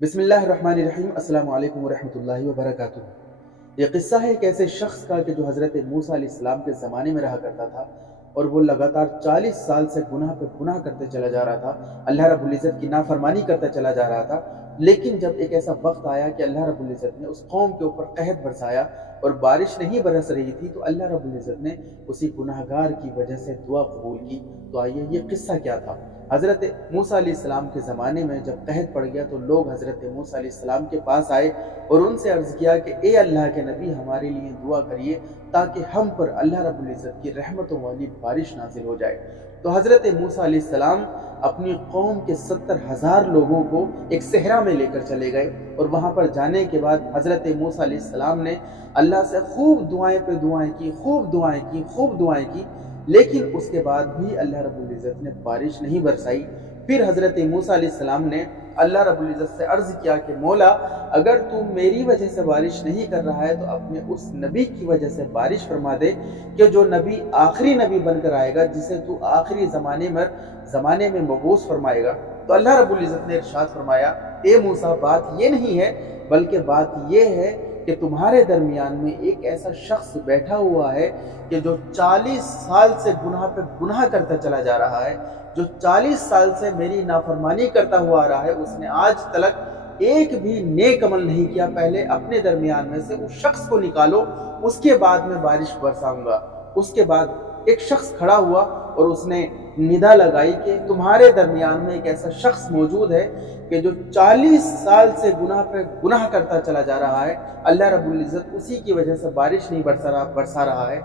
بسم اللہ الرحمن الرحیم۔ السلام علیکم ورحمۃ اللہ وبرکاتہ۔ یہ قصہ ہے ایک ایسے شخص کا کہ جو حضرت موسیٰ علیہ السلام کے زمانے میں رہا کرتا تھا اور وہ لگاتار 40 سال سے گناہ پہ گناہ کرتے چلا جا رہا تھا، اللہ رب العزت کی نافرمانی کرتا چلا جا رہا تھا۔ لیکن جب ایک ایسا وقت آیا کہ اللہ رب العزت نے اس قوم کے اوپر قحط برسایا اور بارش نہیں برس رہی تھی، تو اللہ رب العزت نے اسی گناہگار کی وجہ سے دعا قبول کی۔ تو آئیے یہ قصہ کیا تھا۔ حضرت موسیٰ علیہ السلام کے زمانے میں جب قحط پڑ گیا تو لوگ حضرت موسیٰ علیہ السلام کے پاس آئے اور ان سے عرض کیا کہ اے اللہ کے نبی، ہمارے لیے دعا کریے تاکہ ہم پر اللہ رب العزت کی رحمتوں والی بارش نازل ہو جائے۔ تو حضرت موسیٰ علیہ السلام اپنی قوم کے 70,000 لوگوں کو ایک صحرا میں لے کر چلے گئے، اور وہاں پر جانے کے بعد حضرت موسیٰ علیہ السلام نے اللہ سے خوب دعائیں پہ دعائیں کی، خوب دعائیں کی، لیکن اس کے بعد بھی اللہ رب العزت نے بارش نہیں برسائی۔ پھر حضرت موسیٰ علیہ السلام نے اللہ رب العزت سے عرض کیا کہ مولا، اگر تو میری وجہ سے بارش نہیں کر رہا ہے تو اپنے اس نبی کی وجہ سے بارش فرما دے، کہ جو نبی آخری نبی بن کر آئے گا، جسے تو آخری زمانے میں مبعوث فرمائے گا۔ تو اللہ رب العزت نے ارشاد فرمایا، اے موسیٰ، بات یہ نہیں ہے، بلکہ بات یہ ہے کہ تمہارے درمیان میں ایک ایسا شخص بیٹھا ہوا ہے کہ جو 40 سال سے گناہ پہ گناہ کرتا چلا جا رہا ہے، جو 40 سال سے میری نافرمانی کرتا ہوا آ رہا ہے، اس نے آج تک ایک بھی نیک عمل نہیں کیا۔ پہلے اپنے درمیان میں سے اس شخص کو نکالو، اس کے بعد میں بارش برساؤں گا۔ اس کے بعد ایک شخص کھڑا ہوا اور اس نے ندا لگائی کہ تمہارے درمیان میں ایک ایسا شخص موجود ہے کہ جو 40 سال سے گناہ پہ گناہ کرتا چلا جا رہا ہے، اللہ رب العزت اسی کی وجہ سے بارش نہیں برسا رہا ہے۔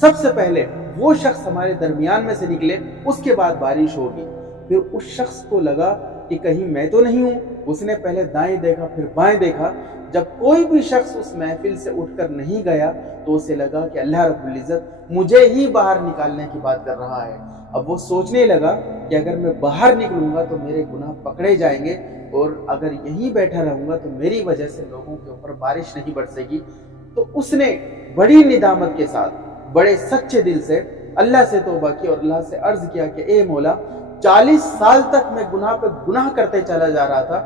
سب سے پہلے وہ شخص ہمارے درمیان میں سے نکلے، اس کے بعد بارش ہوگی۔ پھر اس شخص کو لگا کہ کہیں میں تو نہیں ہوں۔ اس نے پہلے دائیں دیکھا، پھر بائیں دیکھا۔ جب کوئی بھی شخص اس محفل سے اٹھ کر نہیں گیا تو اسے لگا کہ اللہ رب العزت مجھے ہی باہر نکالنے کی بات کر رہا ہے۔ اب وہ سوچنے لگا کہ اگر میں باہر نکلوں گا تو میرے گناہ پکڑے جائیں گے، اور اگر یہیں بیٹھا رہوں گا تو میری وجہ سے لوگوں کے اوپر بارش نہیں برسے گی۔ تو اس نے بڑی ندامت کے ساتھ، بڑے سچے دل سے اللہ سے توبہ کی اور اللہ سے عرض کیا کہ اے مولا، 40 سال تک میں گناہ پہ گناہ کرتے چلا جا رہا تھا،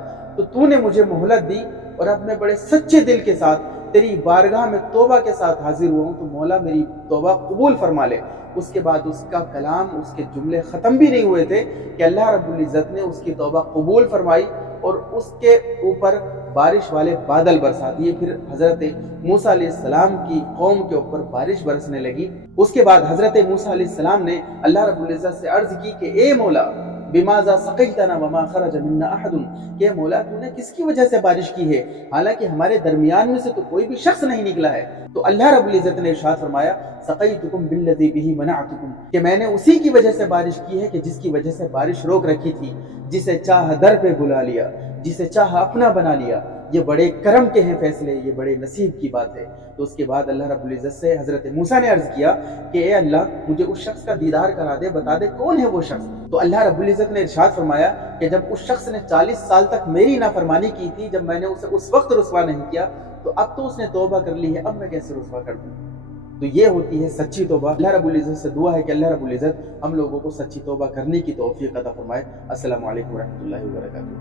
تو نے مجھے مہلت دی، اور اب میں بڑے سچے دل کے ساتھ تیری بارگاہ میں توبہ کے ساتھ حاضر ہوا ہوں، تو مولا میری توبہ قبول فرما لے۔ اس کے بعد اس کا کلام، اس کے جملے ختم بھی نہیں ہوئے تھے کہ اللہ رب العزت نے اس کی توبہ قبول فرمائی اور اس کے اوپر بارش والے بادل برسا دیے۔ پھر حضرت موسیٰ علیہ السلام کی قوم کے اوپر بارش برسنے لگی۔ اس کے بعد حضرت موسیٰ علیہ السلام نے اللہ رب العزت سے عرض کی کہ اے مولا، بماذا سقیتنا وما خرج منا احد، کہ مولا تو نے کس کی وجہ سے بارش کی ہے، حالانکہ ہمارے درمیان میں سے تو کوئی بھی شخص نہیں نکلا ہے۔ تو اللہ رب العزت نے ارشاد فرمایا، سقیتکم بالذی بہ منعتکم، کہ میں نے اسی کی وجہ سے بارش کی ہے کہ جس کی وجہ سے بارش روک رکھی تھی، جسے چاہ در پہ بلا لیا، جسے چاہ اپنا بنا لیا۔ یہ بڑے کرم کے ہیں فیصلے، یہ بڑے نصیب کی بات ہے۔ تو اس کے بعد اللہ رب العزت سے حضرت موسیٰ نے عرض کیا کہ اے اللہ، مجھے اس شخص کا دیدار کرا دے، بتا دے کون ہے وہ شخص۔ تو اللہ رب العزت نے ارشاد فرمایا کہ جب اس شخص نے 40 سال تک میری نافرمانی کی تھی، جب میں نے اسے اس وقت رسوا نہیں کیا، تو اب تو اس نے توبہ کر لی ہے، اب میں کیسے رسوا کر دوں۔ تو یہ ہوتی ہے سچی توبہ۔ اللہ رب العزت سے دعا ہے کہ اللہ رب العزت ہم لوگوں کو سچی توبہ کرنے کی توفیق عطا فرمائے۔ السلام علیکم ورحمۃ اللہ وبرکاتہ۔